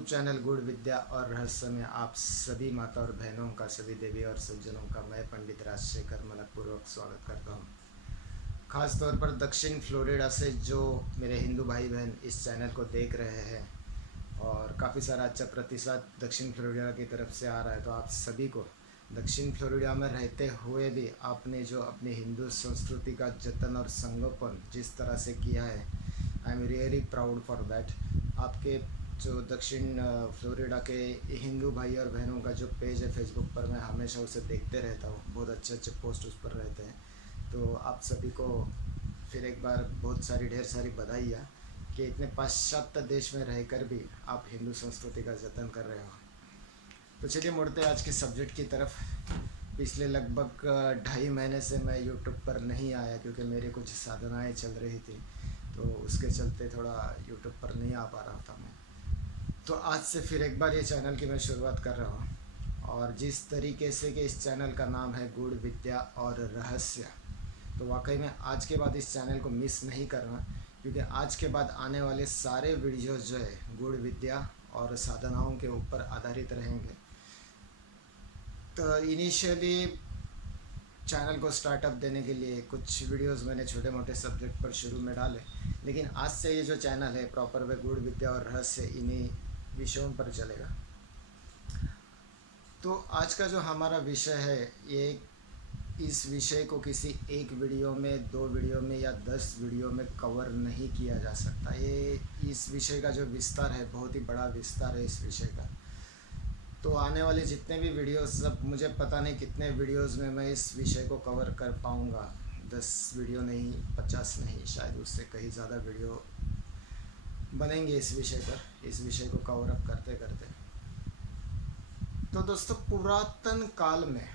YouTube channel गुड़ विद्या और रहस्य में आप सभी माता और बहनों का, सभी देवी और सज्जनों का मैं पंडित राजशेखर मनपूर्वक स्वागत करता हूँ। ख़ास तौर पर दक्षिण फ्लोरिडा से जो मेरे हिंदू भाई बहन इस चैनल को देख रहे हैं और काफ़ी सारा अच्छा प्रतिशत दक्षिण फ्लोरिडा की तरफ से आ रहा है, तो आप सभी को दक्षिण फ्लोरिडा में रहते हुए भी आपने जो अपनी हिंदू संस्कृति का जतन और संगोपन जिस तरह से किया है, I am really proud for that. आपके जो दक्षिण फ्लोरिडा के हिंदू भाई और बहनों का जो पेज है फेसबुक पर, मैं हमेशा उसे देखते रहता हूँ। बहुत अच्छे अच्छे पोस्ट उस पर रहते हैं। तो आप सभी को फिर एक बार बहुत सारी ढेर सारी बधाइयाँ कि इतने पाश्चात्य देश में रहकर भी आप हिंदू संस्कृति का जतन कर रहे हो। तो चलिए मुड़ते आज के सब्जेक्ट की तरफ। पिछले लगभग 2.5 महीने से मैं यूट्यूब पर नहीं आया क्योंकि मेरे कुछ साधनाएं चल रही थी, तो उसके चलते थोड़ा यूट्यूब पर नहीं आ पा रहा था मैं। तो आज से फिर एक बार ये चैनल की मैं शुरुआत कर रहा हूँ, और जिस तरीके से कि इस चैनल का नाम है गुड़ विद्या और रहस्य, तो वाकई में आज के बाद इस चैनल को मिस नहीं करना, क्योंकि आज के बाद आने वाले सारे वीडियोस जो है गुड़ विद्या और साधनाओं के ऊपर आधारित रहेंगे। तो इनिशियली चैनल को स्टार्टअप देने के लिए कुछ वीडियोस मैंने छोटे मोटे सब्जेक्ट पर शुरू में डाले, लेकिन आज से ये जो चैनल है प्रॉपर वे गुड़ विद्या और रहस्य इन्हीं विषयों पर चलेगा। तो आज का जो हमारा विषय है, ये इस विषय को किसी एक वीडियो में, 2 वीडियो में या 10 वीडियो में कवर नहीं किया जा सकता। ये इस विषय का जो विस्तार है, बहुत ही बड़ा विस्तार है इस विषय का। तो आने वाले जितने भी वीडियोस, सब मुझे पता नहीं कितने वीडियोस में मैं इस विषय को कवर कर पाऊँगा। 10 वीडियो नहीं, 50 नहीं, शायद उससे कहीं ज़्यादा वीडियो बनेंगे इस विषय पर, इस विषय को कवर अप करते करते। तो दोस्तों, पुरातन काल में,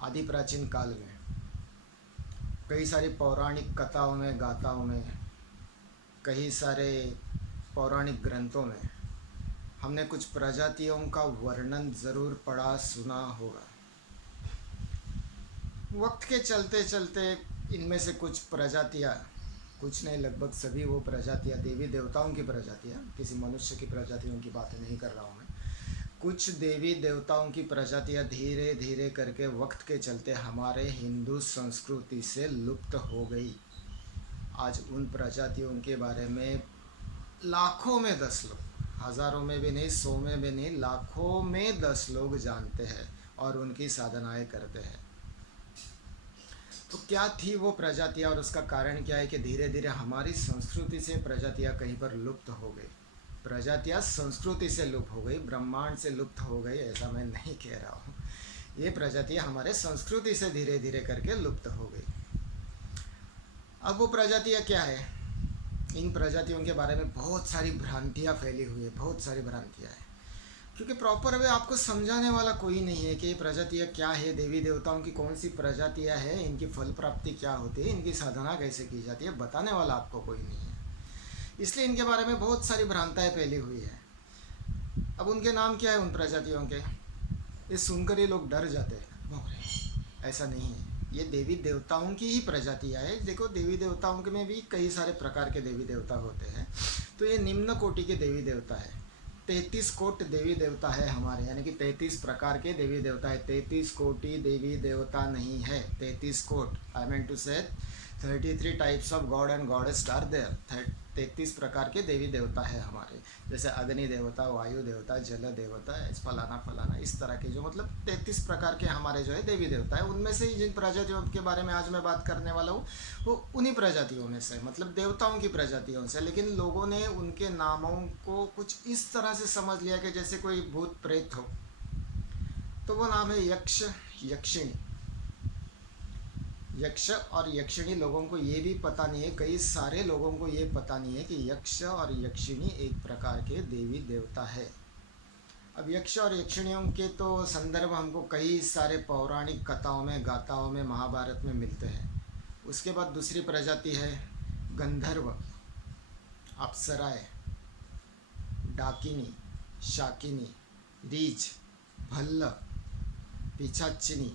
आदि प्राचीन काल में, कई सारी पौराणिक कथाओं में, गाथाओं में, कई सारे पौराणिक ग्रंथों में हमने कुछ प्रजातियों का वर्णन ज़रूर पढ़ा, सुना होगा। वक्त के चलते चलते इनमें से कुछ प्रजातियाँ, कुछ नहीं लगभग सभी वो प्रजातियाँ देवी देवताओं की प्रजातियाँ, किसी मनुष्य की प्रजातियों की बात नहीं कर रहा हूँ मैं। कुछ देवी देवताओं की प्रजातियाँ धीरे धीरे करके वक्त के चलते हमारे हिंदू संस्कृति से लुप्त हो गई। आज उन प्रजातियों के बारे में लाखों में 10 लोग, हज़ारों में भी नहीं, 100 में भी नहीं, लाखों में 10 लोग जानते हैं और उनकी साधनाएं करते हैं। तो क्या थी वो प्रजातियाँ और उसका कारण क्या है कि धीरे धीरे हमारी संस्कृति से प्रजातियाँ कहीं पर लुप्त हो गई। प्रजातियाँ संस्कृति से लुप्त हो गई, ब्रह्मांड से लुप्त हो गई, ऐसा मैं नहीं कह रहा हूँ। ये प्रजातियाँ हमारे संस्कृति से धीरे धीरे करके लुप्त हो गई। अब वो प्रजातियाँ क्या है? इन प्रजातियों के बारे में बहुत सारी भ्रांतियाँ फैली हुई है, बहुत सारी भ्रांतियाँ हैं, क्योंकि प्रॉपर वे आपको समझाने वाला कोई नहीं है कि ये प्रजातियाँ क्या है, देवी देवताओं की कौन सी प्रजातियाँ हैं, इनकी फल प्राप्ति क्या होती है, इनकी साधना कैसे की जाती है, बताने वाला आपको कोई नहीं है। इसलिए इनके बारे में बहुत सारी भ्रांतियाँ फैली हुई है। अब उनके नाम क्या है उन प्रजातियों के, ये सुनकर ही लोग डर जाते हैं, बाप रे, ऐसा नहीं है। ये देवी देवताओं की ही प्रजातियाँ है। देखो, देवी देवताओं के में भी कई सारे प्रकार के देवी देवता होते हैं। तो ये निम्न कोटि के देवी देवता है। 33 कोट देवी देवता है हमारे, यानी कि 33 प्रकार के देवी देवता है। 33 कोटि देवी देवता नहीं है, 33 coat, I mean to say 33 types of god and goddess are there. 33 प्रकार के देवी देवता है हमारे, जैसे अग्नि देवता, वायु देवता, जल देवता, फलाना फलाना, इस तरह के जो मतलब 33 प्रकार के हमारे जो है देवी देवता है। उनमें से जिन प्रजातियों के बारे में आज मैं बात करने वाला हूँ, वो उन्हीं प्रजातियों में से, मतलब देवताओं की प्रजातियों से। लेकिन लोगों ने उनके नामों को कुछ इस तरह से समझ लिया कि जैसे कोई भूत प्रेत हो। तो वो नाम है यक्ष, यक्षिणी। यक्ष और यक्षिणी लोगों को ये भी पता नहीं है, कई सारे लोगों को ये पता नहीं है कि यक्ष और यक्षिणी एक प्रकार के देवी देवता है। अब यक्ष और यक्षिणियों के तो संदर्भ हमको कई सारे पौराणिक कथाओं में, गाथाओं में, महाभारत में मिलते हैं। उसके बाद दूसरी प्रजाति है गंधर्व, अप्सराएं, डाकिनी, शाकिनी, रीछ, भल्ल, पिशाचिनी,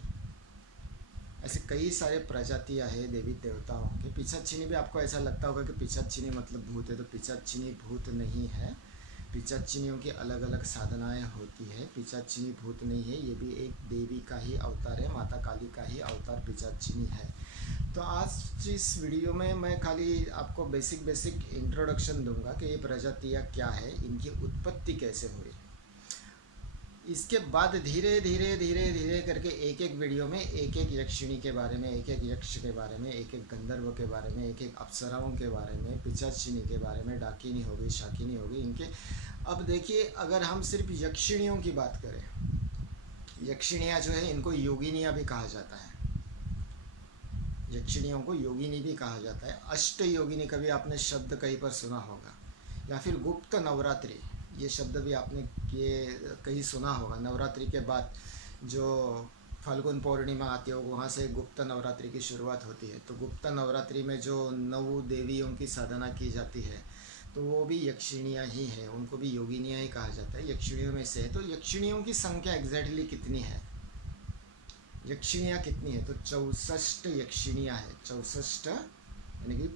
ऐसे कई सारे प्रजातियाँ हैं देवी देवताओं के। पिशाचिनी भी आपको ऐसा लगता होगा कि पिशाचिनी मतलब भूत है, तो पिशाचिनी भूत नहीं है। पिशाचिनियों की अलग अलग साधनाएं होती है। पिशाचिनी भूत नहीं है, ये भी एक देवी का ही अवतार है, माता काली का ही अवतार पिशाचिनी है। तो आज इस वीडियो में मैं खाली आपको बेसिक इंट्रोडक्शन दूंगा कि ये प्रजातियाँ क्या है, इनकी उत्पत्ति कैसे हुई। इसके बाद धीरे धीरे करके एक एक वीडियो में एक एक यक्षिणी के बारे में, एक एक यक्ष के बारे में, एक एक गंधर्व के बारे में, एक एक अप्सराओं के बारे में, पिशाचिनी के बारे में, डाकिनी होगी, शाकिनी होगी, इनके। अब देखिए, अगर हम सिर्फ यक्षिणियों की बात करें, यक्षिणियाँ जो है इनको योगिनियाँ भी कहा जाता है। यक्षिणियों को योगिनी भी कहा जाता है। अष्ट योगिनी कभी आपने शब्द कहीं पर सुना होगा, या फिर गुप्त नवरात्रि, ये शब्द भी आपने ये कहीं सुना होगा। नवरात्रि के बाद जो फाल्गुन पूर्णिमा आती है वहाँ से गुप्त नवरात्रि की शुरुआत होती है। तो गुप्त नवरात्रि में जो 9 देवियों की साधना की जाती है तो वो भी यक्षिणियाँ ही हैं, उनको भी योगिनियाँ ही कहा जाता है, यक्षिणियों में से है। तो यक्षिणियों की संख्या एग्जैक्टली कितनी है, यक्षिणियाँ कितनी है, तो 64 यक्षिणियाँ है। 64 यानी कि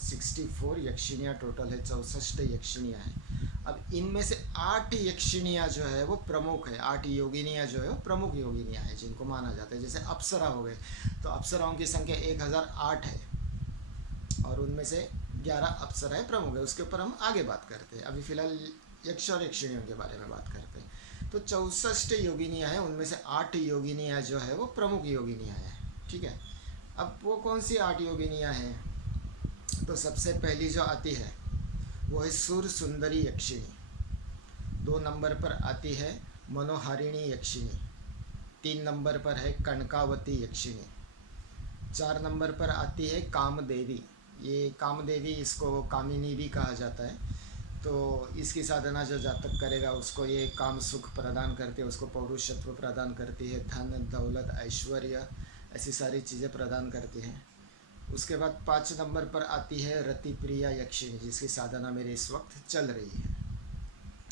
64 यक्षिणियाँ टोटल है, 64 यक्षिणियाँ हैं। अब इनमें से 8 यक्षिणियाँ जो है वो प्रमुख है, 8 योगिनियाँ जो है वो प्रमुख योगिनियाँ हैं जिनको माना जाता है। जैसे अप्सरा हो गए, तो अप्सराओं की संख्या 1008 है और उनमें से 11 अप्सराएं प्रमुख है। उसके ऊपर हम आगे बात करते हैं, अभी फ़िलहाल यक्ष और यक्षिणियों के बारे में बात करते हैं। तो 64 योगिनियाँ हैं, उनमें से 8 योगिनियाँ जो है वो प्रमुख योगिनियाँ हैं, ठीक है। अब वो कौन सी 8 योगिनियाँ हैं, तो सबसे पहली जो आती है वो है सुर सुंदरी यक्षिणी। 2 नंबर पर आती है मनोहारिणी यक्षिणी। 3 नंबर पर है कनकावती यक्षिणी। 4 नंबर पर आती है कामदेवी। ये कामदेवी, इसको कामिनी भी कहा जाता है। तो इसकी साधना जो जातक करेगा उसको ये काम सुख प्रदान करती है, उसको पौरुषत्व प्रदान करती है, धन दौलत ऐश्वर्य ऐसी सारी चीज़ें प्रदान करती हैं। उसके बाद 5 नंबर पर आती है रतिप्रिया यक्षिणी, जिसकी साधना मेरी इस वक्त चल रही है।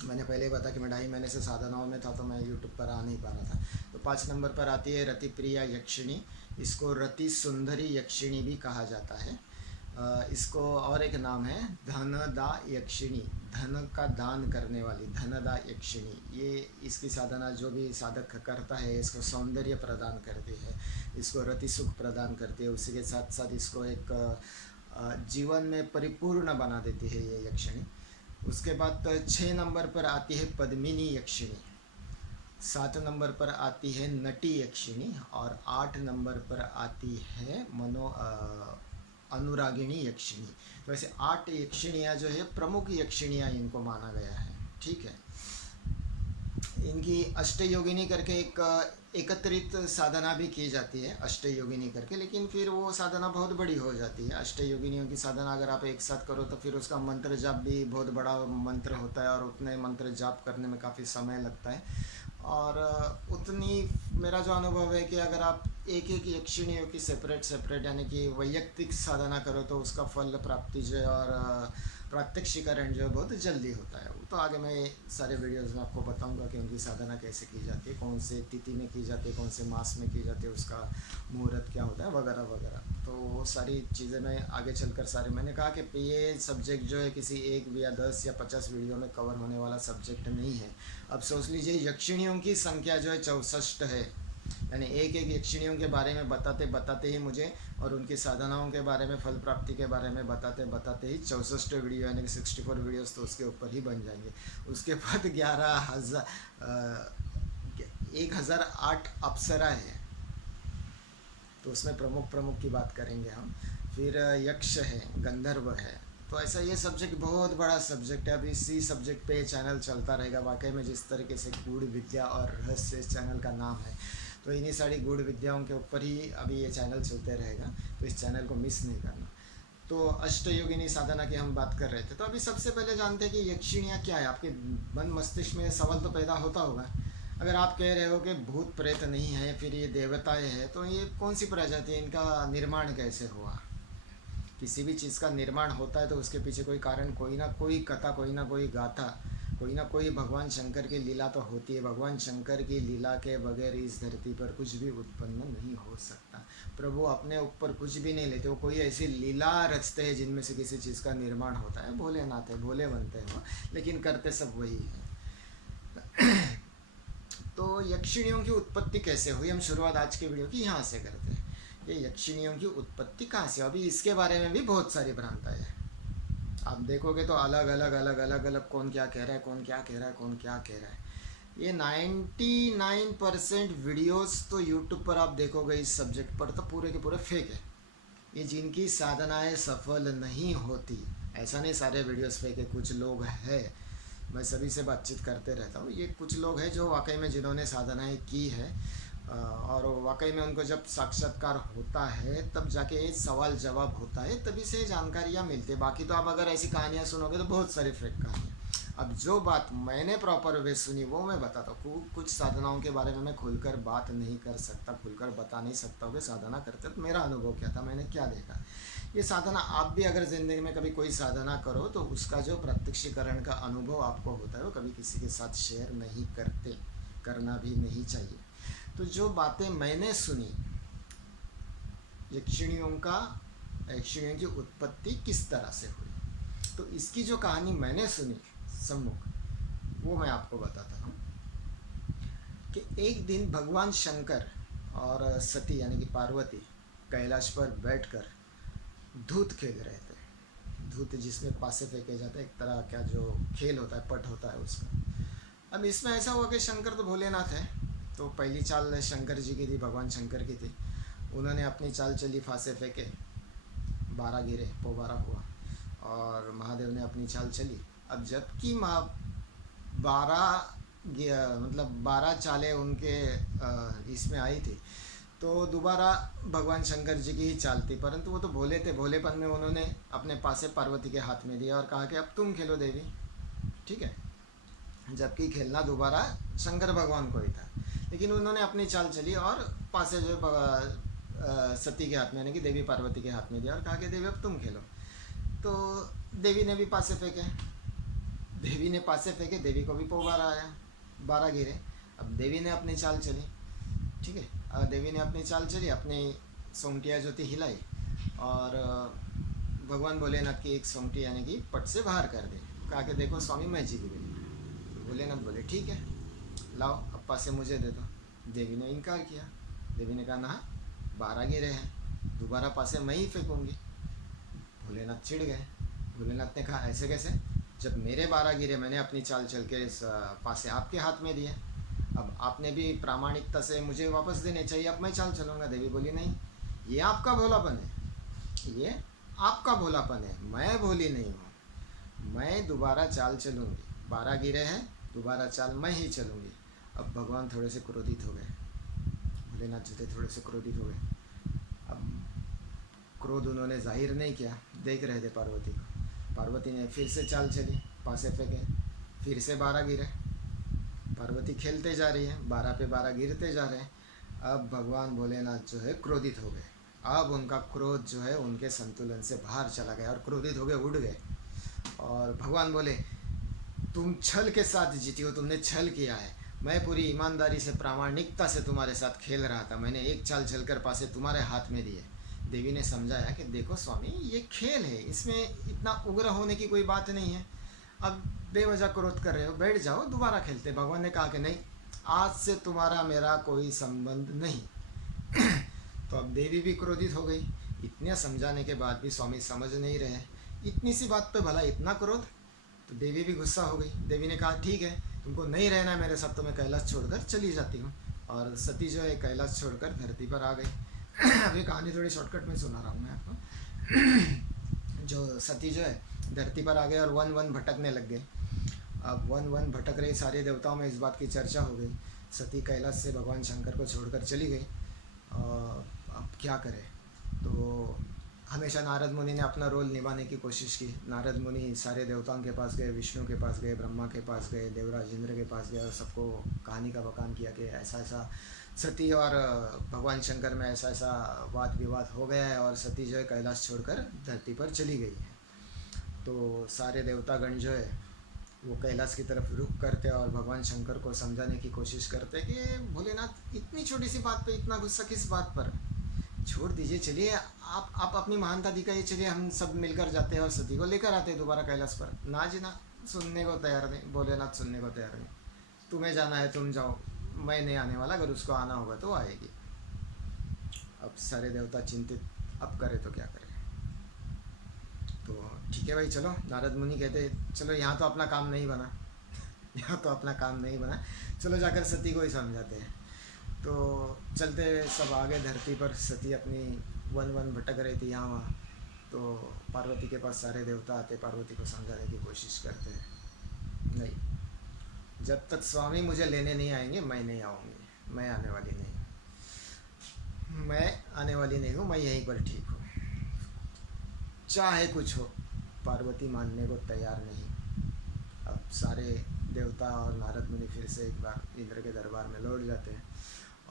मैंने पहले बताया कि मैं 2.5 महीने से साधनाओं में था तो मैं यूट्यूब पर आ नहीं पा रहा था। तो 5 नंबर पर आती है रतिप्रिया यक्षिणी। इसको रति सुंदरी यक्षिणी भी कहा जाता है। इसको और एक नाम है धनदा यक्षिणी, धन का दान करने वाली धनदा यक्षिणी। ये इसकी साधना जो भी साधक करता है इसको सौंदर्य प्रदान करती है, इसको रति सुख प्रदान करती है, उसी के साथ साथ इसको एक जीवन में परिपूर्ण बना देती है ये यक्षिणी। उसके बाद 6 नंबर पर आती है पद्मिनी यक्षिणी। 7 नंबर पर आती है नटी यक्षिणी और 8 नंबर पर आती है अनुरागिणी यक्षिणी। तो ऐसे 8 यक्षिणियाँ जो है प्रमुख यक्षिणियाँ इनको माना गया है, ठीक है। इनकी अष्टयोगिनी करके एक एकत्रित साधना भी की जाती है, अष्टयोगिनी करके, लेकिन फिर वो साधना बहुत बड़ी हो जाती है। अष्टयोगिनियों की साधना अगर आप एक साथ करो तो फिर उसका मंत्र जाप भी बहुत बड़ा मंत्र होता है और उतने मंत्र जाप करने में काफ़ी समय लगता है। और उतनी मेरा जो अनुभव है कि अगर आप एक एक यक्षिणियों की सेपरेट यानी कि वैयक्तिक साधना करो तो उसका फल प्राप्ति जो है और प्रात्यक्षिकरण जो है बहुत जल्दी होता है। तो आगे मैं सारे वीडियोज़ में आपको बताऊंगा कि उनकी साधना कैसे की जाती है, कौन से तिथि में की जाती है, कौन से मास में की जाती है, उसका मुहूर्त क्या होता है वगैरह वगैरह। तो वो सारी चीज़ें मैं आगे चलकर सारे, मैंने कहा कि ये सब्जेक्ट जो है किसी 1 या 10 या 50 वीडियो में कवर होने वाला सब्जेक्ट नहीं है। अब सोच लीजिए यक्षिणियों की संख्या जो है 64 है, यानी एक एक यक्षिणियों के बारे में बताते ही मुझे और उनकी साधनाओं के बारे में, फल प्राप्ति के बारे में बताते ही 64 वीडियो यानी कि 64 वीडियोस तो उसके ऊपर ही बन जाएंगे। उसके बाद 1008 अप्सरा है, तो उसमें प्रमुख की बात करेंगे हम। फिर यक्ष है, गंधर्व है। तो ऐसा ये सब्जेक्ट बहुत बड़ा सब्जेक्ट है। अब इसी सब्जेक्ट पे चैनल चलता रहेगा। वाकई में जिस तरीके से गूढ़ विद्या और रहस्य इस चैनल का नाम है, तो इन्हीं सारी गूढ़ विद्याओं के ऊपर ही अभी ये चैनल चलते रहेगा, तो इस चैनल को मिस नहीं करना। तो अष्टयोगिनी साधना की हम बात कर रहे थे। तो अभी सबसे पहले जानते हैं कि यक्षिणियाँ क्या है। आपके मन मस्तिष्क में सवाल तो पैदा होता होगा, अगर आप कह रहे हो कि भूत प्रेत नहीं है, फिर ये देवताएं हैं, तो ये कौन सी प्रजाति है, इनका निर्माण कैसे हुआ। किसी भी चीज़ का निर्माण होता है तो उसके पीछे कोई कारण, कोई ना कोई कथा, कोई ना कोई गाथा, कोई ना कोई भगवान शंकर की लीला तो होती है। भगवान शंकर की लीला के बगैर इस धरती पर कुछ भी उत्पन्न नहीं हो सकता। प्रभु अपने ऊपर कुछ भी नहीं लेते, वो कोई ऐसी लीला रचते हैं जिनमें से किसी चीज़ का निर्माण होता है। भोलेनाथ है, भोले बनते हैं वो, लेकिन करते सब वही है। तो यक्षिणियों की उत्पत्ति कैसे हुई, हम शुरुआत आज के वीडियो की यहाँ से करते हैं। ये यक्षिणियों की उत्पत्ति कहाँ से, अभी इसके बारे में भी बहुत सारी भ्रांता है। आप देखोगे तो अलग अलग अलग अलग अलग कौन क्या कह रहा है, कौन क्या कह रहा है, कौन क्या कह रहा है। ये 99% वीडियोस तो यूट्यूब पर आप देखोगे इस सब्जेक्ट पर तो पूरे के पूरे फेक है। ये जिनकी साधनाएं सफल नहीं होती, ऐसा नहीं सारे वीडियोस फेक है, कुछ लोग हैं, मैं सभी से बातचीत करते रहता हूँ। ये कुछ लोग हैं जो वाकई में जिन्होंने साधनाएं की है और वाकई में उनको जब साक्षात्कार होता है तब जाके ये सवाल जवाब होता है, तभी से जानकारियाँ मिलती है। बाकी तो आप अगर ऐसी कहानियाँ सुनोगे तो बहुत सारी फेक कहानियाँ। अब जो बात मैंने प्रॉपर वे सुनी वो मैं बताता हूँ। कुछ साधनाओं के बारे में मैं खुलकर बात नहीं कर सकता, खुलकर बता नहीं सकता हूँ कि साधना करते तो मेरा अनुभव क्या था, मैंने क्या देखा। ये साधना आप भी अगर ज़िंदगी में कभी कोई साधना करो तो उसका जो प्रत्यक्षीकरण का अनुभव आपको होता है वो कभी किसी के साथ शेयर नहीं करते, करना भी नहीं चाहिए। तो जो बातें मैंने सुनी, यक्षिणियों की उत्पत्ति किस तरह से हुई, तो इसकी जो कहानी मैंने सुनी सम्मुख, वो मैं आपको बताता हूँ। कि एक दिन भगवान शंकर और सती यानी कि पार्वती कैलाश पर बैठकर धूत खेल रहे थे। धूत जिसमें पासे फेंके जाते हैं, एक तरह का जो खेल होता है, पट होता है उसका। अब इसमें ऐसा हुआ कि शंकर तो भोलेनाथ है, तो पहली चाल शंकर जी की थी, भगवान शंकर की थी। उन्होंने अपनी चाल चली, फांसे फेंके, 12 गिरे, पोबारा हुआ। और महादेव ने अपनी चाल चली। अब जबकि 12 चालें उनके इसमें आई थी, तो दोबारा भगवान शंकर जी की ही चाल थी। परंतु वो तो भोले थे, भोलेपन में उन्होंने अपने पासे पार्वती के हाथ में दिया और कहा कि अब तुम खेलो देवी, ठीक है। जबकि खेलना दोबारा शंकर भगवान को ही था, लेकिन उन्होंने अपनी चाल चली और पासे जो सती के हाथ में यानी कि देवी पार्वती के हाथ में दिया और कहा कि देवी अब तुम खेलो। तो देवी ने भी पासे फेंके, देवी को भी पोबारा आया, 12 गिरे। अब देवी ने अपनी चाल चली, ठीक है। देवी ने अपनी चाल चली, अपनी सोंगटियाँ जो थी हिलाई और भगवान भोलेनाथ की एक सोंगटी यानी कि पट से बाहर कर दी। कहा कि देखो स्वामी मैं जीत गई। भोलेनाथ बोले ठीक है, लाओ अब पासे मुझे दे दो। देवी ने इनकार किया। देवी ने कहा ना, 12 गिरे हैं, दोबारा पासे मैं ही फेंकूँगी। भोलेनाथ चिढ़ गए। भोलेनाथ ने कहा ऐसे कैसे, जब मेरे 12 गिरे मैंने अपनी चाल चल के इस पासे आपके हाथ में दिए, अब आपने भी प्रामाणिकता से मुझे वापस देने चाहिए, अब मैं चाल चलूँगा। देवी बोली नहीं, ये आपका भोलापन है, ये आपका भोलापन है, मैं भोली नहीं हूँ, मैं दोबारा चाल चलूँगी। 12 गिरे हैं, दोबारा चाल मैं ही चलूँगी। अब भगवान थोड़े से क्रोधित हो गए, भोलेनाथ जी थे थोड़े से क्रोधित हो गए। अब क्रोध उन्होंने जाहिर नहीं किया, देख रहे थे पार्वती को। पार्वती ने फिर से चाल चली, पासे फेंके, फिर से 12 गिरे। पार्वती खेलते जा रही है, 12 पे 12 गिरते जा रहे हैं। अब भगवान भोलेनाथ जो है क्रोधित हो गए। अब उनका क्रोध जो है उनके संतुलन से बाहर चला गया और क्रोधित हो गए, उड़ गए। और भगवान बोले तुम छल के साथ जीती हो, तुमने छल किया है, मैं पूरी ईमानदारी से प्रामाणिकता से तुम्हारे साथ खेल रहा था, मैंने एक चाल चलकर पासे तुम्हारे हाथ में दिए। देवी ने समझाया कि देखो स्वामी ये खेल है, इसमें इतना उग्र होने की कोई बात नहीं है, अब बेवजह क्रोध कर रहे हो, बैठ जाओ दोबारा खेलते। भगवान ने कहा कि नहीं, आज से तुम्हारा मेरा कोई संबंध नहीं। तो अब देवी भी क्रोधित हो गई। इतने समझाने के बाद भी स्वामी समझ नहीं रहे, इतनी सी बात पे भला इतना क्रोध। तो देवी भी गुस्सा हो गई। देवी ने कहा ठीक है, तुमको नहीं रहना है मेरे साथ तो मैं कैलाश छोड़कर चली जाती हूँ। और सती जो है कैलाश छोड़कर धरती पर आ गई। अभी कहानी थोड़ी शॉर्टकट में सुना रहा हूँ मैं आपको। जो सती जो है धरती पर आ गए और वन भटकने लग गए। अब वन भटक रहे सारे देवताओं में इस बात की चर्चा हो गई। सती कैलाश से भगवान शंकर को छोड़कर चली गई। अब क्या करे, तो हमेशा नारद मुनि ने अपना रोल निभाने की कोशिश की। नारद मुनि सारे देवताओं के पास गए, विष्णु के पास गए, ब्रह्मा के पास गए, देवराज इंद्र के पास गए और सबको कहानी का बखान किया कि ऐसा ऐसा सती और भगवान शंकर में ऐसा ऐसा वाद विवाद हो गया है और सती जो है कैलाश छोड़कर धरती पर चली गई है। तो सारे देवतागण जो है वो कैलाश की तरफ रुख करते और भगवान शंकर को समझाने की कोशिश करते कि भोलेनाथ इतनी छोटी सी बात पे इतना गुस्सा किस बात पर, छोड़ दीजिए, चलिए आप अपनी महानता दिखाइए, चलिए हम सब मिलकर जाते हैं और सती को लेकर आते हैं दोबारा कैलाश पर। ना जी ना, सुनने को तैयार नहीं, भोलेनाथ सुनने को तैयार नहीं। तुम्हें जाना है तुम जाओ, मैं नहीं आने वाला, अगर उसको आना होगा तो आएगी। अब सारे देवता चिंतित, अब करे तो क्या करे। तो ठीक है भाई, चलो। नारद मुनि कहते चलो यहाँ तो अपना काम नहीं बना यहाँ तो अपना काम नहीं बना, चलो जाकर सती को ही समझाते हैं। तो चलते सब आगे धरती पर, सती अपनी वन वन भटक रही थी यहाँ वहाँ। तो पार्वती के पास सारे देवता आते, पार्वती को समझाने की कोशिश करते हैं। नहीं, जब तक स्वामी मुझे लेने नहीं आएंगे मैं नहीं आऊँगी, मैं आने वाली नहीं हूँ, मैं आने वाली नहीं हूँ, मैं यहीं पर ठीक हूँ, चाहे कुछ हो। पार्वती मानने को तैयार नहीं। अब सारे देवता और नारद मुनि फिर से एक बार इंद्र के दरबार में लौट जाते हैं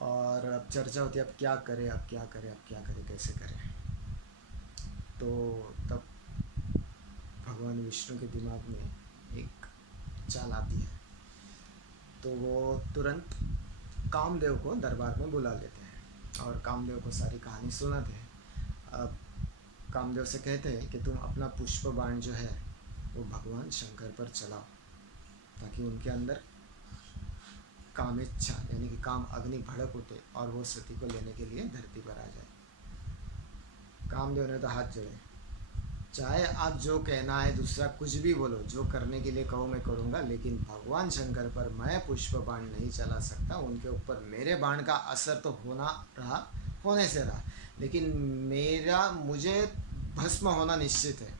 और अब चर्चा होती है, अब क्या करें, अब क्या करें, अब क्या करें, कैसे करें। तो तब भगवान विष्णु के दिमाग में एक चाल आती है। तो वो तुरंत कामदेव को दरबार में बुला लेते हैं और कामदेव को सारी कहानी सुनाते हैं। अब कामदेव से कहते हैं कि तुम अपना पुष्प बाण जो है वो भगवान शंकर पर चलाओ, ताकि उनके अंदर काम इच्छा यानी कि काम अग्नि भड़क उठे और वो सती को लेने के लिए धरती पर आ जाए। कामदेव ने तो हाथ जोड़े, चाहे आप जो कहना है दूसरा कुछ भी बोलो, जो करने के लिए कहो मैं करूँगा, लेकिन भगवान शंकर पर मैं पुष्प बाण नहीं चला सकता। उनके ऊपर मेरे बाण का असर तो होने से रहा, लेकिन मुझे भस्म होना निश्चित है।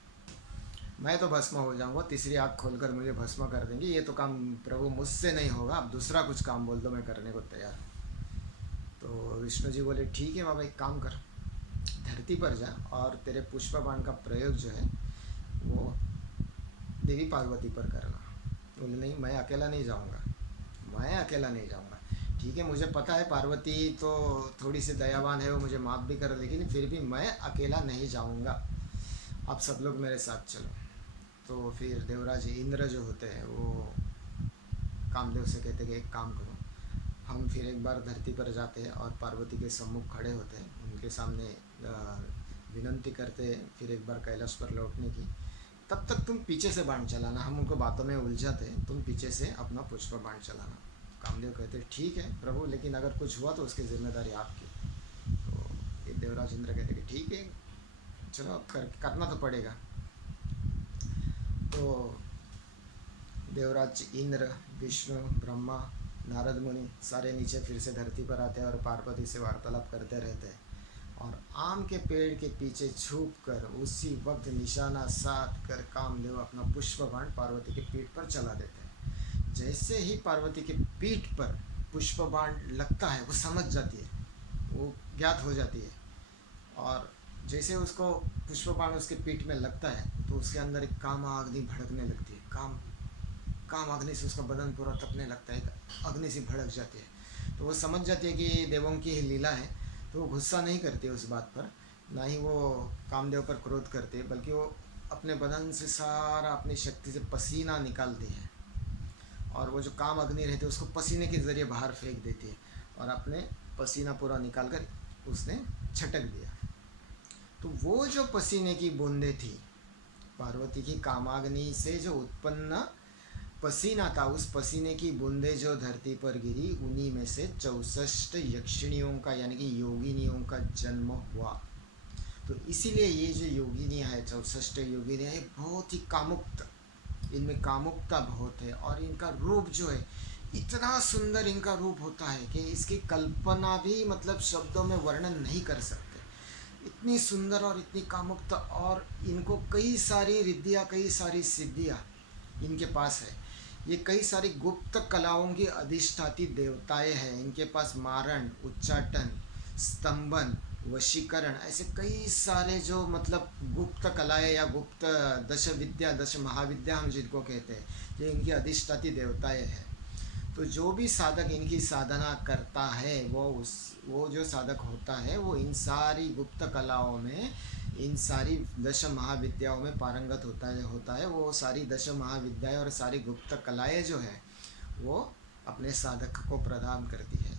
मैं तो भस्म हो जाऊंगा, तीसरी आँख खोलकर मुझे भस्म कर देंगे। ये तो काम प्रभु मुझसे नहीं होगा, अब दूसरा कुछ काम बोल दो, मैं करने को तैयार हूँ। तो विष्णु जी बोले ठीक है बाबा, एक काम कर, धरती पर जा और तेरे पुष्प बाण का प्रयोग जो है वो देवी पार्वती पर करना। बोले नहीं, मैं अकेला नहीं जाऊँगा, मैं अकेला नहीं जाऊँगा। ठीक है, मुझे पता है पार्वती तो थोड़ी सी दयावान है, वो मुझे माफ़ भी कर देगी, फिर भी मैं अकेला नहीं जाऊँगा, आप सब लोग मेरे साथ चलो। तो फिर देवराज इंद्र जो होते हैं वो कामदेव से कहते कि एक काम करो, हम फिर एक बार धरती पर जाते हैं और पार्वती के सम्मुख खड़े होते हैं, उनके सामने विनंती करते हैं फिर एक बार कैलाश पर लौटने की। तब तक तुम पीछे से बाण चलाना, हम उनको बातों में उलझाते हैं, तुम पीछे से अपना पुष्प बाण चलाना। कामदेव कहते ठीक है प्रभु, लेकिन अगर कुछ हुआ तो उसकी जिम्मेदारी आपकी। तो देवराज इंद्र कहते कि ठीक है चलो, करना तो पड़ेगा। तो देवराज इंद्र, विष्णु, ब्रह्मा, नारद मुनि सारे नीचे फिर से धरती पर आते हैं और पार्वती से वार्तालाप करते रहते हैं। और आम के पेड़ के पीछे छुप कर उसी वक्त निशाना साध कर कामदेव अपना पुष्प बाण पार्वती के पीठ पर चला देते हैं। जैसे ही पार्वती के पीठ पर पुष्प बाण लगता है वो समझ जाती है, वो ज्ञात हो जाती है, और जैसे उसको पुष्प बाण उसके पीठ में लगता है तो उसके अंदर एक काम अग्नि भड़कने लगती है। काम अग्नि से उसका बदन पूरा तपने लगता है, अग्नि से भड़क जाती है। तो वो समझ जाती है कि देवों की ही लीला है, तो वो गुस्सा नहीं करती उस बात पर, ना ही वो कामदेव पर क्रोध करते, बल्कि वो अपने बदन से सारा अपनी शक्ति से पसीना निकालती है और वो जो काम अग्नि रहती है उसको पसीने के ज़रिए बाहर फेंक देती है और अपने पसीना पूरा निकाल कर उसने छटक दिया। तो वो जो पसीने की बूंदें थी पार्वती की कामाग्नि से जो उत्पन्न पसीना था, उस पसीने की बूंदें जो धरती पर गिरी, उन्हीं में से 64 यक्षिणियों का यानी कि योगिनियों का जन्म हुआ। तो इसीलिए ये जो योगिनियाँ है, 64 योगिनियाँ है, बहुत ही कामुक्त, इनमें कामुकता बहुत है और इनका रूप जो है इतना सुंदर इनका रूप होता है कि इसकी कल्पना भी मतलब शब्दों में वर्णन नहीं कर सकते। इतनी सुंदर और इतनी कामुकता, और इनको कई सारी रिद्धियाँ, कई सारी सिद्धियाँ इनके पास है। ये कई सारी गुप्त कलाओं की अधिष्ठाती देवताएं हैं। इनके पास मारण, उच्चाटन, स्तंभन, वशीकरण, ऐसे कई सारे जो मतलब गुप्त कलाएं या गुप्त दश विद्या, दश महाविद्या हम जिनको कहते हैं, ये इनकी अधिष्ठाती देवताएं हैं। तो जो भी साधक इनकी साधना करता है वो जो साधक होता है वो इन सारी गुप्त कलाओं में, इन सारी दश महाविद्याओं में पारंगत होता है। वो सारी दश महाविद्याएं और सारी गुप्त कलाएं जो है वो अपने साधक को प्रदान करती है।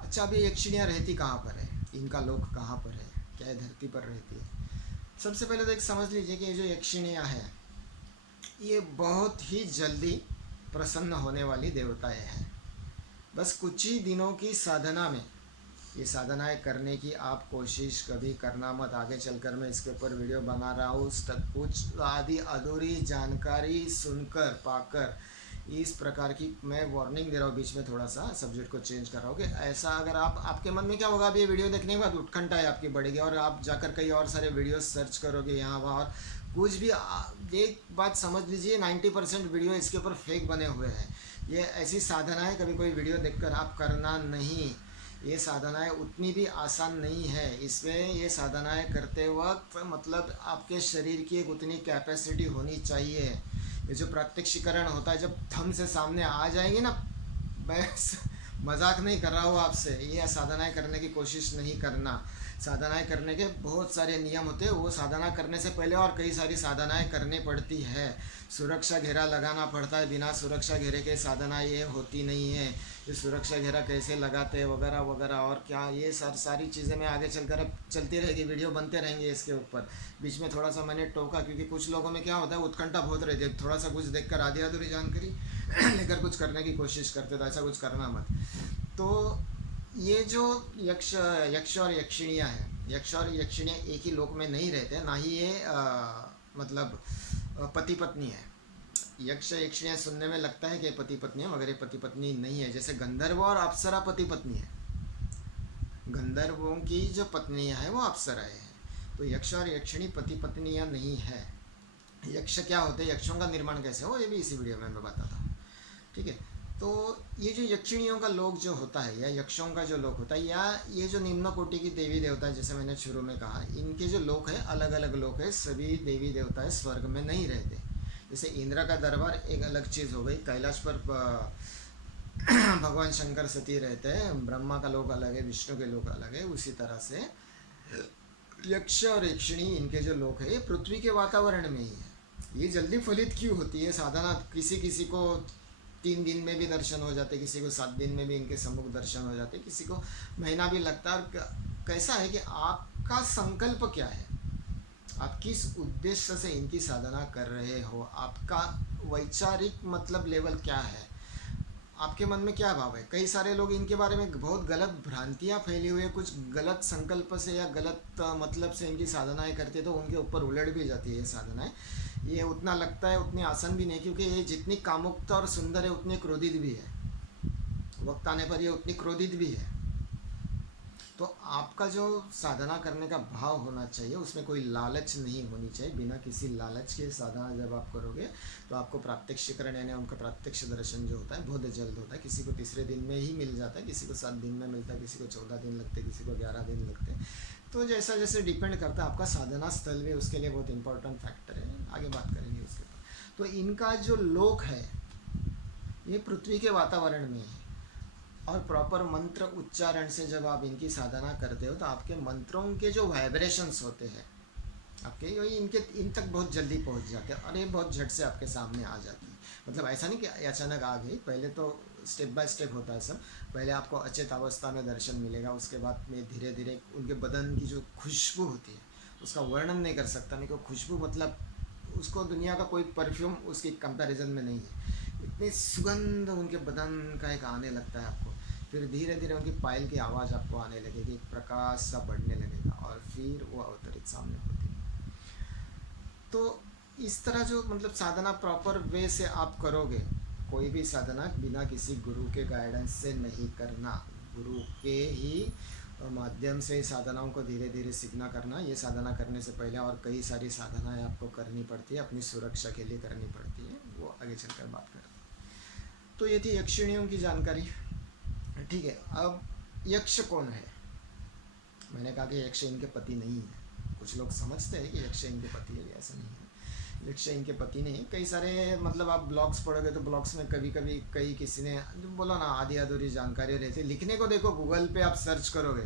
अच्छा, अभी यक्षिणियाँ रहती कहाँ पर है? इनका लोक कहाँ पर है, क्या ये धरती पर रहती है? सबसे पहले तो एक समझ लीजिए कि ये जो यक्षिणियाँ हैं ये बहुत ही जल्दी प्रसन्न होने वाली देवताएं हैं। बस कुछ ही दिनों की साधना में ये साधनाएं करने की आप कोशिश कभी करना मत। आगे चलकर मैं इसके ऊपर वीडियो बना रहा हूँ, तक कुछ आदि अधूरी जानकारी सुनकर पाकर इस प्रकार की मैं वार्निंग दे रहा हूँ। बीच में थोड़ा सा सब्जेक्ट को चेंज कर रहा हूँ कि ऐसा अगर आप, आपके मन में क्या होगा, अब ये वीडियो देखने के बाद उत्कंठा है आपकी बढ़ेगी और आप जाकर कई और सारे वीडियो सर्च करोगे यहाँ वहाँ, और कुछ भी एक बात समझ लीजिए 90% वीडियो इसके ऊपर फेक बने हुए हैं। ये ऐसी साधनाएं कभी कोई वीडियो देखकर आप करना नहीं। ये साधनाएं उतनी भी आसान नहीं है। इसमें ये साधनाएं करते वक्त मतलब आपके शरीर की एक उतनी कैपेसिटी होनी चाहिए। ये जो प्रत्यक्षीकरण होता है जब थम से सामने आ जाएंगे ना, मैं मजाक नहीं कर रहा हूँ आपसे, ये साधनाएं करने की कोशिश नहीं करना। साधनाएं करने के बहुत सारे नियम होते हैं, वो साधना करने से पहले और कई सारी साधनाएं करनी पड़ती है। सुरक्षा घेरा लगाना पड़ता है, बिना सुरक्षा घेरे के साधना ये होती नहीं है। ये सुरक्षा घेरा कैसे लगाते हैं वगैरह वगैरह और क्या, ये सारी चीज़ें मैं आगे चलकर अब चलती रहेगी, वीडियो बनते रहेंगे इसके ऊपर। बीच में थोड़ा सा मैंने टोका क्योंकि कुछ लोगों में क्या होता है उत्कंठा बहुत रहती है, थोड़ा सा कुछ देखकर आधी अधूरी जानकारी लेकर कुछ करने की कोशिश करते, तो ऐसा कुछ करना मत। तो ये जो यक्ष और यक्षिणियाँ हैं, यक्ष और यक्षिणियाँ एक ही लोक में नहीं रहते, ना ही ये मतलब पति पत्नी है। यक्ष यक्षिणियाँ सुनने में लगता है कि पति पत्नी है, मगर ये पति पत्नी नहीं है। जैसे गंधर्व और अप्सरा पति पत्नी है, गंधर्वों की जो पत्नियाँ हैं वो अप्सराएं हैं। तो यक्ष और यक्षिणी पति पत्नियाँ नहीं है। यक्ष क्या होते हैं, यक्षों का निर्माण कैसे हो, ये भी इसी वीडियो में मैं बताता हूँ, ठीक है। तो ये जो यक्षिणियों का लोक जो होता है या यक्षों का जो लोक होता है, या ये जो निम्न कोटि की देवी देवता है, जैसे मैंने शुरू में कहा, इनके जो लोक है अलग अलग लोक है। सभी देवी देवताएं स्वर्ग में नहीं रहते। जैसे इंद्र का दरबार एक अलग चीज़ हो गई, कैलाश पर भगवान शंकर सती रहते हैं, ब्रह्मा का लोक अलग है, विष्णु के लोक अलग है। उसी तरह से यक्ष और यक्षिणी इनके जो लोक है ये पृथ्वी के वातावरण में ही है। ये जल्दी फलित क्यों होती है साधना? किसी किसी को 3 दिन में भी दर्शन हो जाते, किसी को 7 दिन में भी इनके सम्मुख दर्शन हो जाते, किसी को महीना भी लगता है। कैसा है कि आपका संकल्प क्या है, आप किस उद्देश्य से इनकी साधना कर रहे हो, आपका वैचारिक मतलब लेवल क्या है, आपके मन में क्या भाव है। कई सारे लोग इनके बारे में बहुत गलत भ्रांतियाँ फैली हुई है, कुछ गलत संकल्प से या गलत मतलब से इनकी साधनाएं करते तो उनके ऊपर उलट भी जाती है ये साधनाएं। ये उतना लगता है उतनी आसान भी नहीं, क्योंकि ये जितनी कामुकता और सुंदर है उतनी क्रोधित भी है। वक्त आने पर ये उतनी क्रोधित भी है। तो आपका जो साधना करने का भाव होना चाहिए, उसमें कोई लालच नहीं होनी चाहिए। बिना किसी लालच के साधना जब आप करोगे तो आपको प्रात्यक्षिकरण यानी उनका प्रत्यक्ष दर्शन जो होता है बहुत जल्द होता है। किसी को तीसरे दिन में ही मिल जाता है, किसी को 7 दिन में मिलता है, किसी को 14 दिन लगते हैं, किसी को 11 दिन लगते हैं। तो जैसा जैसे डिपेंड करता है आपका साधना स्थल भी उसके लिए बहुत इंपॉर्टेंट फैक्टर है। आगे बात करेंगे उसके ऊपर। तो इनका जो लोक है ये पृथ्वी के वातावरण में है, और प्रॉपर मंत्र उच्चारण से जब आप इनकी साधना करते हो तो आपके मंत्रों के जो वाइब्रेशंस होते हैं आपके वही इन तक बहुत जल्दी पहुंच जाते हैं, और ये बहुत झट से आपके सामने आ जाती है। मतलब ऐसा नहीं कि अचानक आ गई, पहले तो स्टेप बाय स्टेप होता है सब। पहले आपको अचेत अवस्था में दर्शन मिलेगा, उसके बाद में धीरे धीरे उनके बदन की जो खुशबू होती है उसका वर्णन नहीं कर सकता मैं, क्योंकि खुशबू मतलब उसको दुनिया का कोई परफ्यूम उसकी कंपैरिजन में नहीं है। इतनी सुगंध उनके बदन का एक आने लगता है आपको। फिर धीरे धीरे उनकी पायल की आवाज़ आपको आने लगेगी, एक प्रकाश सा बढ़ने लगेगा, और फिर वो अवतरित सामने होती है। तो इस तरह जो मतलब साधना प्रॉपर वे से आप करोगे, कोई भी साधना बिना किसी गुरु के गाइडेंस से नहीं करना, गुरु के ही माध्यम से साधनाओं को धीरे धीरे सीखना करना। ये साधना करने से पहले और कई सारी साधनाएं आपको करनी पड़ती है, अपनी सुरक्षा के लिए करनी पड़ती है, वो आगे चलकर बात करते हैं। तो ये थी यक्षिणियों की जानकारी, ठीक है। अब यक्ष कौन है? मैंने कहा कि यक्ष इनके पति नहीं है। कुछ लोग समझते हैं कि यक्ष इनके पति है, ऐसा नहीं है। यक्ष इनके पति नहीं है। कई सारे मतलब आप ब्लॉग्स पढ़ोगे तो ब्लॉग्स में कभी कभी किसी ने जो बोला ना आधी अधूरी जानकारी रहती है। लिखने को देखो, गूगल पे आप सर्च करोगे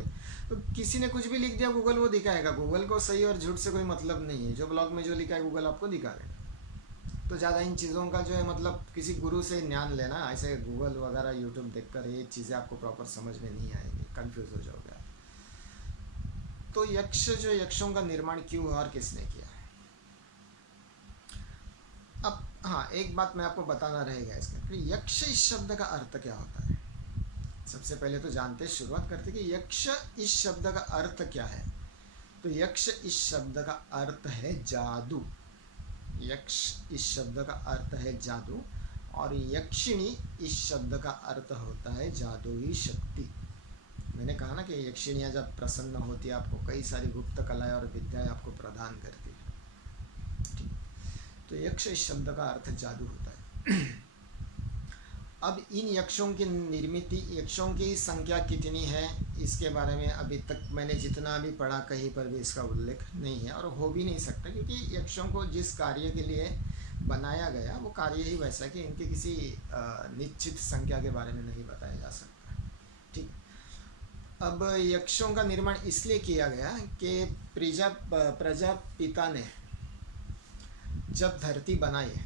तो किसी ने कुछ भी लिख दिया गूगल वो दिखाएगा। गूगल को सही और झूठ से कोई मतलब नहीं है, जो ब्लॉग में जो लिखा है गूगल आपको दिखा देगा। तो ज़्यादा इन चीज़ों का जो है मतलब किसी गुरु से ज्ञान लेना, ऐसे गूगल वगैरह यूट्यूब देखकर ये चीज़ें आपको प्रॉपर समझ में नहीं आएगी, कंफ्यूज हो जाओगे आप। तो यक्षों का निर्माण क्यों हुआ और किसने किया? अब हाँ, एक बात मैं आपको बताना रहेगा इसका कि यक्ष इस शब्द का अर्थ क्या होता है। सबसे पहले तो जानते शुरुआत करते कि यक्ष इस शब्द का अर्थ क्या है। तो यक्ष इस शब्द का अर्थ है जादू। यक्ष इस शब्द का अर्थ है जादू, और यक्षिणी इस शब्द का अर्थ होता है जादुई शक्ति। मैंने कहा ना कि यक्षिणियाँ जब प्रसन्न होती है आपको कई सारी गुप्त कलाएं और विद्याएं आपको प्रदान करती है। ठीक, तो यक्ष इस शब्द का अर्थ जादू होता है। अब इन यक्षों की निर्मित, यक्षों की संख्या कितनी है इसके बारे में अभी तक मैंने जितना भी पढ़ा कहीं पर भी इसका उल्लेख नहीं है, और हो भी नहीं सकता, क्योंकि यक्षों को जिस कार्य के लिए बनाया गया वो कार्य ही वैसा कि इनकी किसी निश्चित संख्या के बारे में नहीं बताया जा सकता। ठीक, अब यक्षों का निर्माण इसलिए किया गया कि प्रजापिता ने जब धरती बनाई,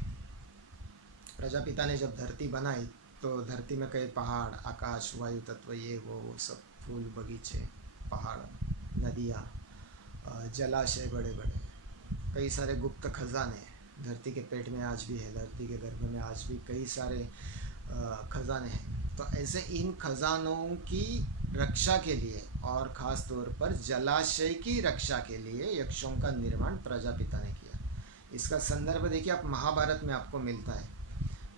प्रजापिता ने जब धरती बनाई तो धरती में कई पहाड़, आकाश, वायु तत्व, ये वो सब, फूल बगीचे, पहाड़, नदियाँ, जलाशय बड़े बड़े, कई सारे गुप्त खजाने धरती के पेट में आज भी है, धरती के गर्भ में आज भी कई सारे खजाने हैं। तो ऐसे इन खजानों की रक्षा के लिए और ख़ास तौर पर जलाशय की रक्षा के लिए यक्षों का निर्माण प्रजापिता ने किया। इसका संदर्भ देखिए आप, महाभारत में आपको मिलता है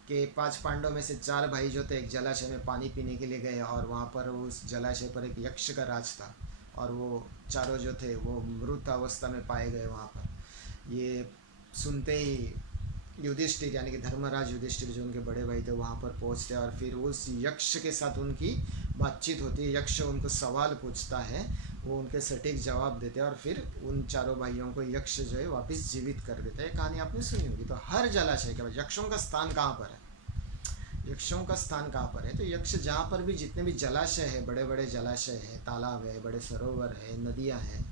कि 5 पांडव में से 4 भाई जो थे एक जलाशय में पानी पीने के लिए गए, और वहाँ पर उस जलाशय पर एक यक्ष का राज था, और वो चारों जो थे वो मृत अवस्था में पाए गए वहाँ पर। ये सुनते ही युधिष्ठिर यानी कि धर्मराज युधिष्ठिर जो उनके बड़े भाई थे वहाँ पर पहुँचते, और फिर उस यक्ष के साथ उनकी बातचीत होती है। यक्ष उनको सवाल पूछता है, वो उनके सटीक जवाब देते हैं, और फिर उन चारों भाइयों को यक्ष जो है वापस जीवित कर देते हैं। कहानी आपने सुनी होगी। तो हर जलाशय के बाद यक्षों का स्थान कहाँ पर है, यक्षों का स्थान कहाँ पर है? तो यक्ष जहाँ पर भी जितने भी जलाशय है, बड़े बड़े जलाशय है, तालाब है, बड़े सरोवर है, नदियाँ हैं,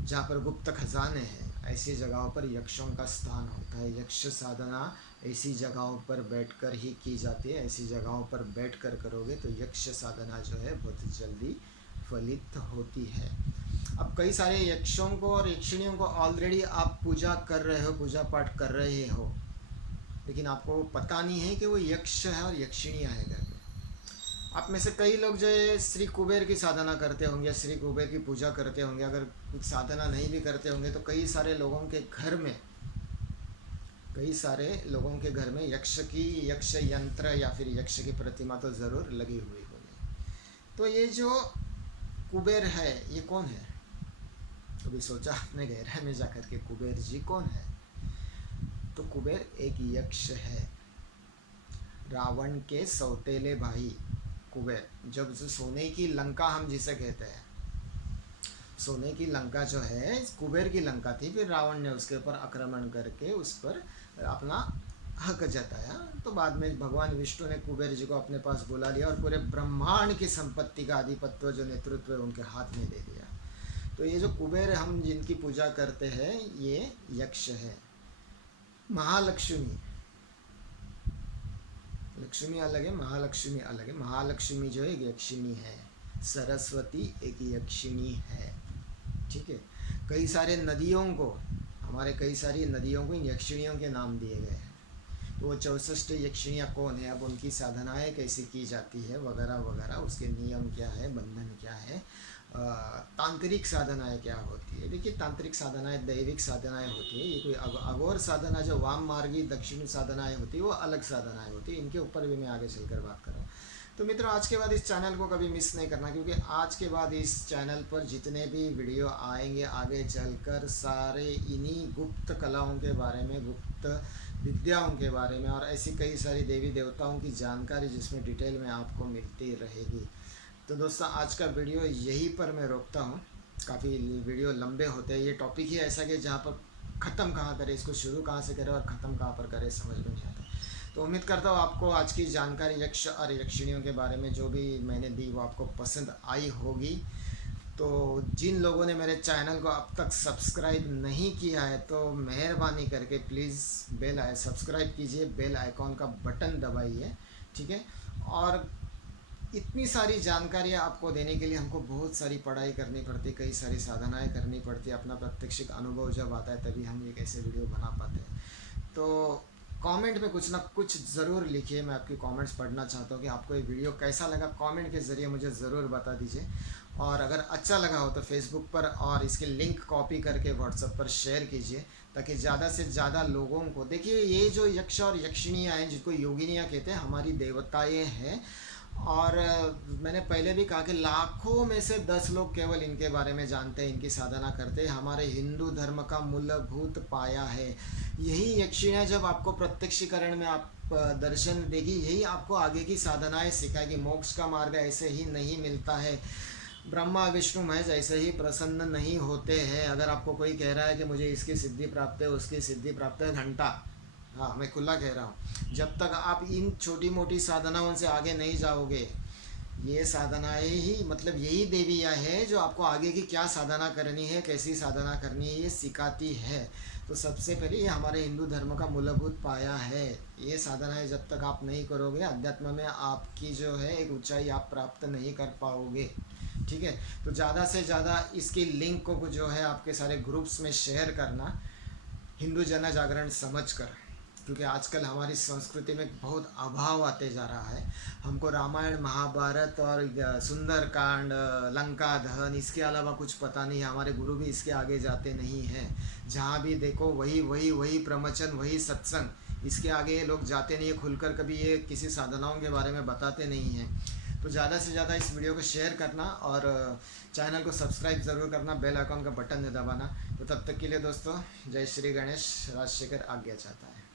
जहाँ पर गुप्त खजाने हैं, ऐसी जगहों पर यक्षों का स्थान होता है। यक्ष साधना ऐसी जगहों पर बैठकर ही की जाती है। ऐसी जगहों पर बैठकर करोगे तो यक्ष साधना जो है बहुत जल्दी फलित होती है। अब कई सारे यक्षों को और यक्षिणियों को ऑलरेडी आप पूजा कर रहे हो, पूजा पाठ कर रहे हो, लेकिन आपको पता नहीं है कि वो यक्ष है और यक्षिणियाँ हैं करके। आप में से कई लोग जो है श्री कुबेर की साधना करते होंगे, श्री कुबेर की पूजा करते होंगे। अगर कुछ साधना नहीं भी करते होंगे तो कई सारे लोगों के घर में, कई सारे लोगों के घर में यक्ष यंत्र या फिर यक्ष की प्रतिमा तो ज़रूर लगी हुई होगी। तो ये जो कुबेर है ये कौन है? कभी सोचा आपने गहराई में जाकर के कुबेर जी कौन है? तो कुबेर एक यक्ष है, रावण के सौतेले भाई कुबेर। जब सोने की लंका हम जिसे कहते हैं, सोने की लंका जो है कुबेर की लंका थी, फिर रावण ने उसके ऊपर आक्रमण करके उस पर अपना हक जताया। तो बाद में भगवान विष्णु ने कुबेर जी को अपने पास बुला लिया और पूरे ब्रह्मांड की संपत्ति का आधिपत्य जो नेतृत्व है उनके हाथ में दे दिया। तो ये जो कुबेर हम जिनकी पूजा करते हैं ये यक्ष है। महालक्ष्मी, लक्ष्मी अलग है, महालक्ष्मी अलग है। महालक्ष्मी जो है एक यक्षिणी है, सरस्वती एक यक्षिणी है। ठीक है, कई सारे नदियों को, हमारे कई सारी नदियों को इन यक्षिणियों के नाम दिए गए हैं। तो वो 64 यक्षिणियाँ कौन है, अब उनकी साधनाएँ कैसे की जाती है वगैरह वगैरह, उसके नियम क्या है, बंधन क्या है, तांत्रिक साधनाएँ क्या होती है। देखिए तांत्रिक साधनाएँ दैविक साधनाएँ होती है। ये कोई अघोर साधना जो वाम मार्गी दक्षिणी साधनाएँ होती है वो अलग साधनाएँ होती है। इनके ऊपर भी मैं आगे चलकर बात करूँ। तो मित्रों आज के बाद इस चैनल को कभी मिस नहीं करना, क्योंकि आज के बाद इस चैनल पर जितने भी वीडियो आएंगे आगे चलकर सारे इन्हीं गुप्त कलाओं के बारे में, गुप्त विद्याओं के बारे में, और ऐसी कई सारी देवी देवताओं की जानकारी जिसमें डिटेल में आपको मिलती रहेगी। तो दोस्तों आज का वीडियो यहीं पर मैं रोकता हूँ। काफ़ी वीडियो लंबे होते हैं। ये टॉपिक ही ऐसा कि जहाँ पर ख़त्म कहाँ करें, इसको शुरू कहाँ से करें और ख़त्म कहाँ पर करें समझ में नहीं आता। तो उम्मीद करता हूँ आपको आज की जानकारी यक्ष और यक्षिणियों के बारे में जो भी मैंने दी वो आपको पसंद आई होगी। तो जिन लोगों ने मेरे चैनल को अब तक सब्सक्राइब नहीं किया है तो मेहरबानी करके प्लीज़ सब्सक्राइब कीजिए, बेल आइकॉन का बटन दबाइए। ठीक है, और इतनी सारी जानकारियाँ आपको देने के लिए हमको बहुत सारी पढ़ाई करनी पड़ती, कई सारी साधनाएं करनी पड़ती, अपना प्रत्यक्ष अनुभव जब आता है तभी हम एक ऐसे वीडियो बना पाते हैं। तो कमेंट में कुछ ना कुछ ज़रूर लिखिए, मैं आपकी कमेंट्स पढ़ना चाहता हूँ कि आपको ये वीडियो कैसा लगा, कमेंट के ज़रिए मुझे ज़रूर बता दीजिए। और अगर अच्छा लगा हो तो फेसबुक पर और इसकी लिंक कॉपी करके व्हाट्सएप पर शेयर कीजिए, ताकि ज़्यादा से ज़्यादा लोगों को, देखिए ये जो यक्ष और यक्षिणियाँ हैं जिनको योगिनियाँ कहते हैं, हमारी देवताएँ हैं। और मैंने पहले भी कहा कि लाखों में से 10 लोग केवल इनके बारे में जानते हैं, इनकी साधना करते हैं। हमारे हिंदू धर्म का मूलभूत पाया है। यही यक्षिणियाँ जब आपको प्रत्यक्षीकरण में आप दर्शन देगी, यही आपको आगे की साधनाएं सिखाएगी। मोक्ष का मार्ग ऐसे ही नहीं मिलता है। ब्रह्मा विष्णु महेश ऐसे ही प्रसन्न नहीं होते हैं। अगर आपको कोई कह रहा है कि मुझे इसकी सिद्धि प्राप्त है, उसकी सिद्धि प्राप्त है, घंटा, हाँ मैं खुला कह रहा हूँ, जब तक आप इन छोटी मोटी साधनाओं से आगे नहीं जाओगे, ये साधनाएं ही मतलब यही देवियाँ है जो आपको आगे की क्या साधना करनी है, कैसी साधना करनी है, ये सिखाती है। तो सबसे पहले ये हमारे हिंदू धर्म का मूलभूत पाया है। ये साधनाएं जब तक आप नहीं करोगे, अध्यात्म में आपकी जो है एक ऊंचाई आप प्राप्त नहीं कर पाओगे। ठीक है, तो ज़्यादा से ज़्यादा इसकी लिंक को जो है आपके सारे ग्रुप्स में शेयर करना, हिंदू जन जागरण समझ कर, क्योंकि आजकल हमारी संस्कृति में बहुत अभाव आते जा रहा है। हमको रामायण महाभारत और सुंदरकांड, लंका दहन, इसके अलावा कुछ पता नहीं है। हमारे गुरु भी इसके आगे जाते नहीं हैं। जहाँ भी देखो वही वही वही प्रवचन, वही सत्संग, इसके आगे ये लोग जाते नहीं है। खुलकर कभी ये किसी साधनाओं के बारे में बताते नहीं हैं। तो ज़्यादा से ज़्यादा इस वीडियो को शेयर करना और चैनल को सब्सक्राइब ज़रूर करना, बेल आइकॉन का बटन दबाना। तो तब तक के लिए दोस्तों, जय श्री गणेश। राजशेखर आज्ञा चाहता है।